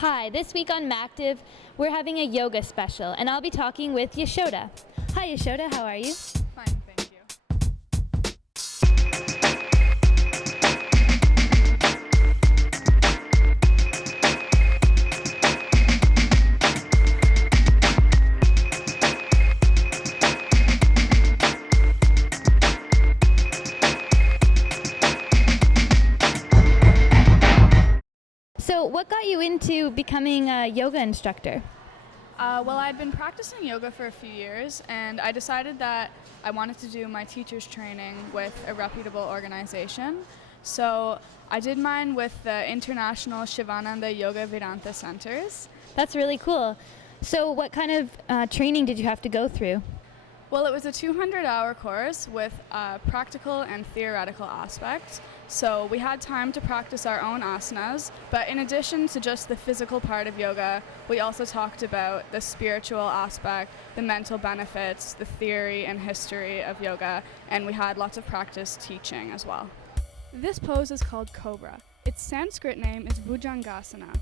Hi, this week on mACTIVE, we're having a yoga special, and I'll be talking with Yashoda. Hi Yashoda, how are you? Fine, thank you. So what got you into becoming a yoga instructor? Well, I'd been practicing yoga for a few years, and I decided that I wanted to do my teacher's training with a reputable organization. So I did mine with the International Shivananda Yoga Vedanta Centers. That's really cool. So what kind of training did you have to go through? Well, it was a 200-hour course with practical and theoretical aspects. So we had time to practice our own asanas, but in addition to just the physical part of yoga, we also talked about the spiritual aspect, the mental benefits, the theory and history of yoga, and we had lots of practice teaching as well. This pose is called Cobra. Its Sanskrit name is Bhujangasana.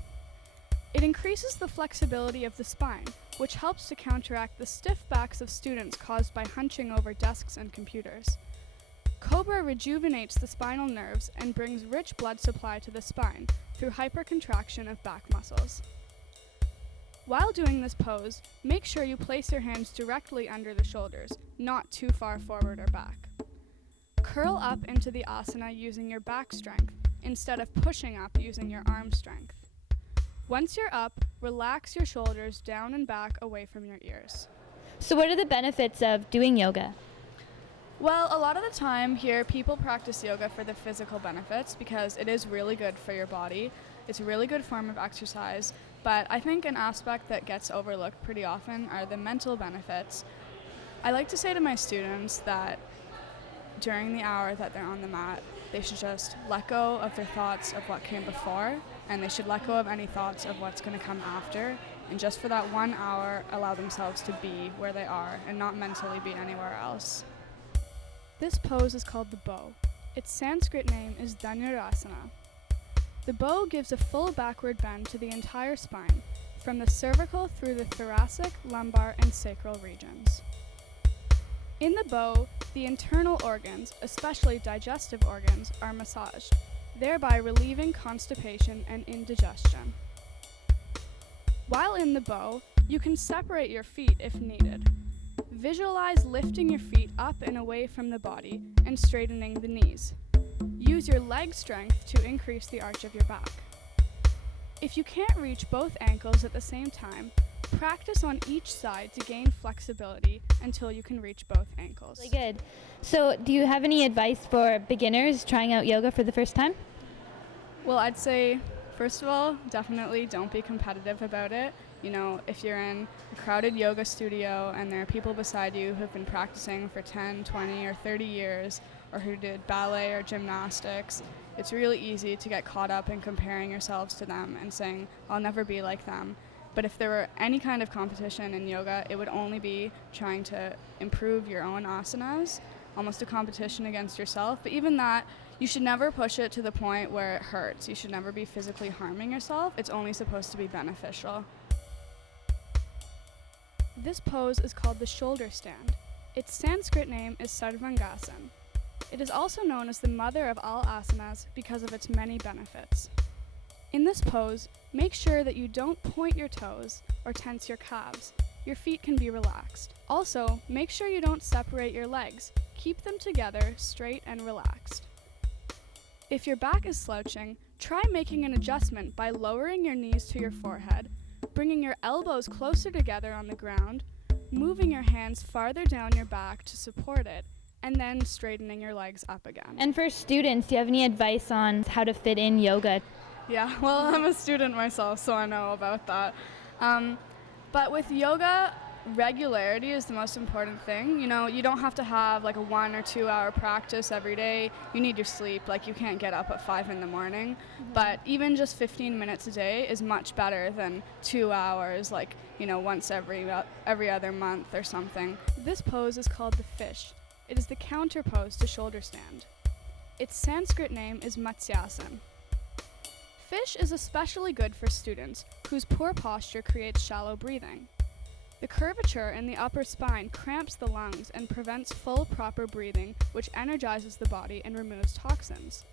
It increases the flexibility of the spine, which helps to counteract the stiff backs of students caused by hunching over desks and computers. Cobra rejuvenates the spinal nerves and brings rich blood supply to the spine through hypercontraction of back muscles. While doing this pose, make sure you place your hands directly under the shoulders, not too far forward or back. Curl up into the asana using your back strength, instead of pushing up using your arm strength. Once you're up, relax your shoulders down and back away from your ears. So what are the benefits of doing yoga? Well, a lot of the time here, people practice yoga for the physical benefits because it is really good for your body. It's a really good form of exercise, but I think an aspect that gets overlooked pretty often are the mental benefits. I like to say to my students that during the hour that they're on the mat, they should just let go of their thoughts of what came before, and they should let go of any thoughts of what's going to come after, and just for that 1 hour, allow themselves to be where they are and not mentally be anywhere else. This pose is called the bow. Its Sanskrit name is Dhanurasana. The bow gives a full backward bend to the entire spine, from the cervical through the thoracic, lumbar, and sacral regions. In the bow, the internal organs, especially digestive organs, are massaged, thereby relieving constipation and indigestion. While in the bow, you can separate your feet if needed. Visualize lifting your feet up and away from the body and straightening the knees. Use your leg strength to increase the arch of your back. If you can't reach both ankles at the same time, practice on each side to gain flexibility until you can reach both ankles. Really good. So do you have any advice for beginners trying out yoga for the first time? Well, I'd say, first of all, definitely don't be competitive about it. You know, if you're in a crowded yoga studio and there are people beside you who've been practicing for 10, 20, or 30 years, or who did ballet or gymnastics, it's really easy to get caught up in comparing yourselves to them and saying, I'll never be like them. But if there were any kind of competition in yoga, it would only be trying to improve your own asanas, almost a competition against yourself. But even that, you should never push it to the point where it hurts. You should never be physically harming yourself. It's only supposed to be beneficial. This pose is called the shoulder stand. Its Sanskrit name is Sarvangasana. It is also known as the mother of all asanas because of its many benefits. In this pose, make sure that you don't point your toes or tense your calves. Your feet can be relaxed. Also, make sure you don't separate your legs. Keep them together, straight and relaxed. If your back is slouching, try making an adjustment by lowering your knees to your forehead, bringing your elbows closer together on the ground, moving your hands farther down your back to support it, and then straightening your legs up again. And for students, do you have any advice on how to fit in yoga? Yeah, well, I'm a student myself, so I know about that. But with yoga, regularity is the most important thing. You know, you don't have to have like a 1 or 2 hour practice every day. You need your sleep. Like, you can't get up at 5 in the morning. But even just 15 minutes a day is much better than 2 hours, like, you know, once every other month or something. This pose is called the fish. It is the counter pose to shoulder stand. Its Sanskrit name is Matsyasana. Fish is especially good for students whose poor posture creates shallow breathing. The curvature in the upper spine cramps the lungs and prevents full, proper breathing, which energizes the body and removes toxins.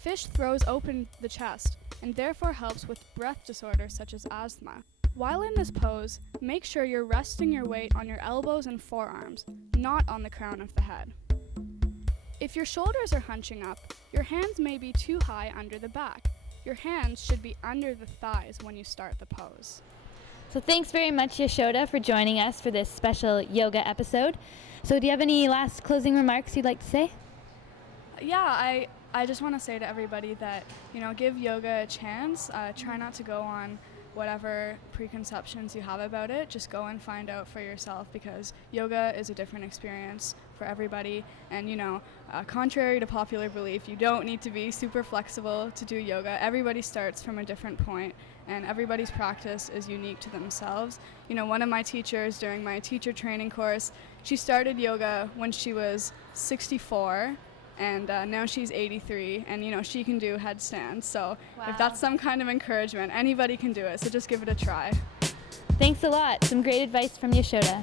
Fish throws open the chest and therefore helps with breath disorders such as asthma. While in this pose, make sure you're resting your weight on your elbows and forearms, not on the crown of the head. If your shoulders are hunching up, your hands may be too high under the back. Your hands should be under the thighs when you start the pose. So thanks very much, Yashoda, for joining us for this special yoga episode. So do you have any last closing remarks you'd like to say? Yeah, I just want to say to everybody that, give yoga a chance. Try not to go on whatever preconceptions you have about it. Just go and find out for yourself, because yoga is a different experience for everybody. And, contrary to popular belief, you don't need to be super flexible to do yoga. Everybody starts from a different point, and everybody's practice is unique to themselves. One of my teachers during my teacher training course, she started yoga when she was 64. And now she's 83, and she can do headstands. So If that's some kind of encouragement, anybody can do it. So just give it a try. Thanks a lot. Some great advice from Yashoda.